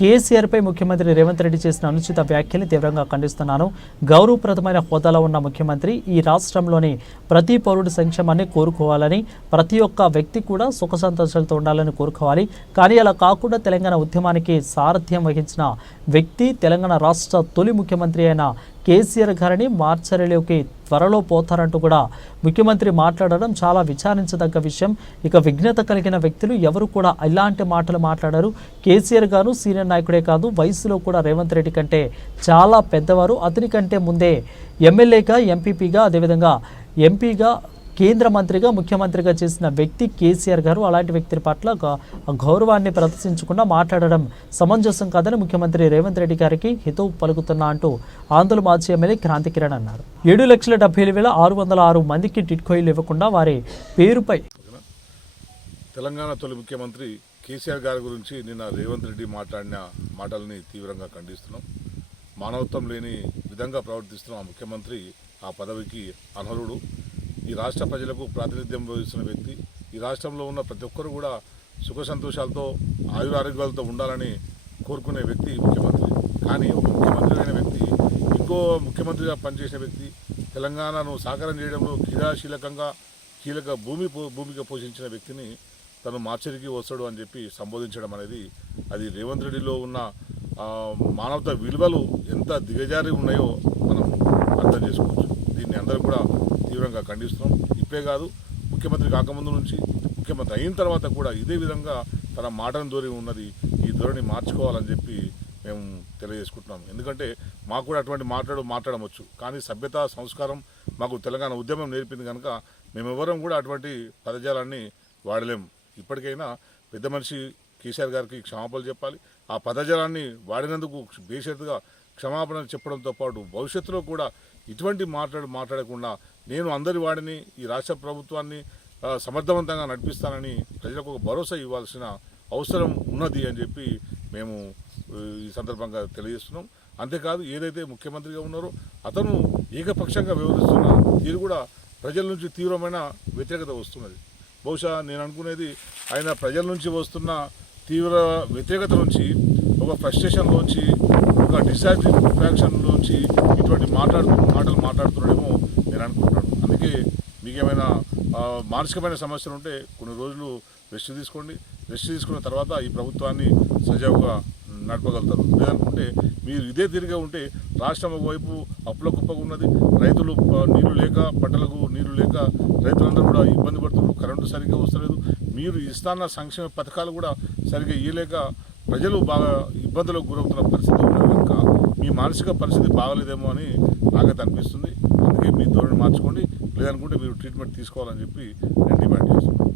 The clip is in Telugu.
కేసీఆర్పై ముఖ్యమంత్రి రేవంత్ రెడ్డి చేసిన అనుచిత వ్యాఖ్యల్ని తీవ్రంగా ఖండిస్తున్నాను. గౌరవప్రదమైన హోదాలో ఉన్న ముఖ్యమంత్రి ఈ రాష్ట్రంలోని ప్రతి పౌరుడి సంక్షేమాన్ని కోరుకోవాలని, ప్రతి ఒక్క వ్యక్తి కూడా సుఖ సంతోషాలతో ఉండాలని కోరుకోవాలి. కానీ అలా కాకుండా తెలంగాణ ఉద్యమానికి సారథ్యం వహించిన వ్యక్తి తెలంగాణ రాష్ట్ర తొలి ముఖ్యమంత్రి అయిన కేసీఆర్ గారిని మార్చరీలోకి త్వరలో పోతారంటూ కూడా ముఖ్యమంత్రి మాట్లాడడం చాలా విచారించదగ్గ విషయం. ఇక విఘ్నత కలిగిన వ్యక్తులు ఎవరు కూడా ఇలాంటి మాటలు మాట్లాడారు. కేసీఆర్ గారు సీనియర్ నాయకుడే కాదు, వయసులో కూడా రేవంత్ రెడ్డి కంటే చాలా పెద్దవారు. అతని కంటే ముందే ఎమ్మెల్యేగా, ఎంపీపీగా, అదేవిధంగా ఎంపీగా, కేంద్ర మంత్రిగా, ముఖ్యమంత్రిగా చేసిన వ్యక్తి కేసీఆర్ గారు. అలాంటి వ్యక్తి పట్ల గౌరవాన్ని ప్రదర్శించకుండా మాట్లాడడం సమంజసం కాదని ముఖ్యమంత్రి రేవంత్ రెడ్డి గారికి హితవు పలుకుతున్నా అంటూ ఆందోళన మాజీ ఎమ్మెల్యే క్రాంతి కిరణ్ అన్నారు. 7,70,606 మందికి టిట్కోయిలు ఇవ్వకుండా వారి పేరుపై తెలంగాణ తొలి ముఖ్యమంత్రి కేసీఆర్ గారి గురించి నిన్న రేవంత్ రెడ్డి మాట్లాడిన మాటల్ని తీవ్రంగా ఖండిస్తున్నాం. మానవత్వం లేని విధంగా ప్రవర్తిస్తున్న ఆ ముఖ్యమంత్రి ఆ పదవికి అనర్హుడు. ఈ రాష్ట్ర ప్రజలకు ప్రాతినిధ్యం వహిస్తున్న వ్యక్తి, ఈ రాష్ట్రంలో ఉన్న ప్రతి ఒక్కరు కూడా సుఖ సంతోషాలతో ఆయురారోగ్యాలతో ఉండాలని కోరుకునే వ్యక్తి ముఖ్యమంత్రి. కానీ ఒక ముఖ్యమంత్రి అయిన వ్యక్తి, ఇంకో ముఖ్యమంత్రిగా పనిచేసిన వ్యక్తి, తెలంగాణను సాకారం చేయడంలో క్రియాశీలకంగా కీలక భూమిక పోషించిన వ్యక్తిని తను మార్చరికి వస్తాడు అని చెప్పి సంబోధించడం అనేది అది రేవంత్ రెడ్డిలో ఉన్న మానవతా విలువలు ఎంత దిగజారి ఉన్నాయో మనం అర్థం చేసుకోవచ్చు. దీన్ని అందరూ కూడా తీవ్రంగా ఖండిస్తున్నాం. ఇప్పుడే కాదు, ముఖ్యమంత్రి కాకముందు నుంచి, ముఖ్యమంత్రి అయిన తర్వాత కూడా ఇదే విధంగా తన మాటను ధోరణి ఉన్నది. ఈ ధోరణి మార్చుకోవాలని చెప్పి మేము తెలియజేసుకుంటున్నాం. ఎందుకంటే మాకు కూడా అటువంటి మాట్లాడవచ్చు. కానీ సభ్యత, సంస్కారం మాకు తెలంగాణ ఉద్యమం నేర్పింది కనుక మేమెవరం కూడా అటువంటి పదజాలాన్ని వాడలేం. ఇప్పటికైనా పెద్ద మనిషి కేసీఆర్ గారికి క్షమాపణలు చెప్పాలి. ఆ పదజాలాన్ని వాడినందుకు బేషరతుగా క్షమాపణ చెప్పడంతో పాటు భవిష్యత్తులో కూడా ఇటువంటి మాట్లాడకుండా నేను అందరి వాడిని, ఈ రాష్ట్ర ప్రభుత్వాన్ని సమర్థవంతంగా నడిపిస్తానని ప్రజలకు ఒక భరోసా ఇవ్వాల్సిన అవసరం ఉన్నది అని చెప్పి మేము ఈ సందర్భంగా తెలియజేస్తున్నాం. అంతేకాదు, ఏదైతే ముఖ్యమంత్రిగా ఉన్నారో అతను ఏకపక్షంగా వ్యవహరిస్తున్న తీరు కూడా ప్రజల నుంచి తీవ్రమైన వ్యతిరేకత వస్తున్నది. బహుశా నేను అనుకునేది ఆయన ప్రజల నుంచి వస్తున్న తీవ్ర వ్యతిరేకత నుంచి, ఒక ఫ్రస్ట్రేషన్లోంచి, ఒక డిస్సాటిస్ఫాక్షన్లోంచి ఇటువంటి మాటలు మాట్లాడుతున్నాడేమో నేను అనుకుంటున్నాను. అందుకే మీకేమైనా మానసికమైన సమస్యలు ఉంటే కొన్ని రోజులు రెస్ట్ తీసుకోండి. రెస్ట్ తీసుకున్న తర్వాత ఈ ప్రభుత్వాన్ని సజావుగా నడపగలుగుతారు. లేదనుకుంటే మీరు ఇదే తిరిగా ఉంటే రాష్ట్రం ఒకవైపు అప్పుల కుప్పగా ఉన్నది, రైతులు నీళ్లు లేక, పంటలకు నీళ్లు లేక రైతులందరూ కూడా ఇబ్బంది పడుతున్నారు, కరెంటు సరిగ్గా వస్తలేదు, మీరు ఇస్తున్న సంక్షేమ పథకాలు కూడా సరిగ్గా ఇవ్వలేక ప్రజలు బాగా ఇబ్బందులకు గురవుతున్న పరిస్థితి ఉన్నది కనుక మీ మానసిక పరిస్థితి బాగలేదేమో అని నాకైతే అనిపిస్తుంది. అందుకే మీ ధోరణి మార్చుకోండి. లేదనుకుంటే మీరు ట్రీట్మెంట్ తీసుకోవాలని చెప్పి నేను డిమాండ్ చేస్తున్నాను.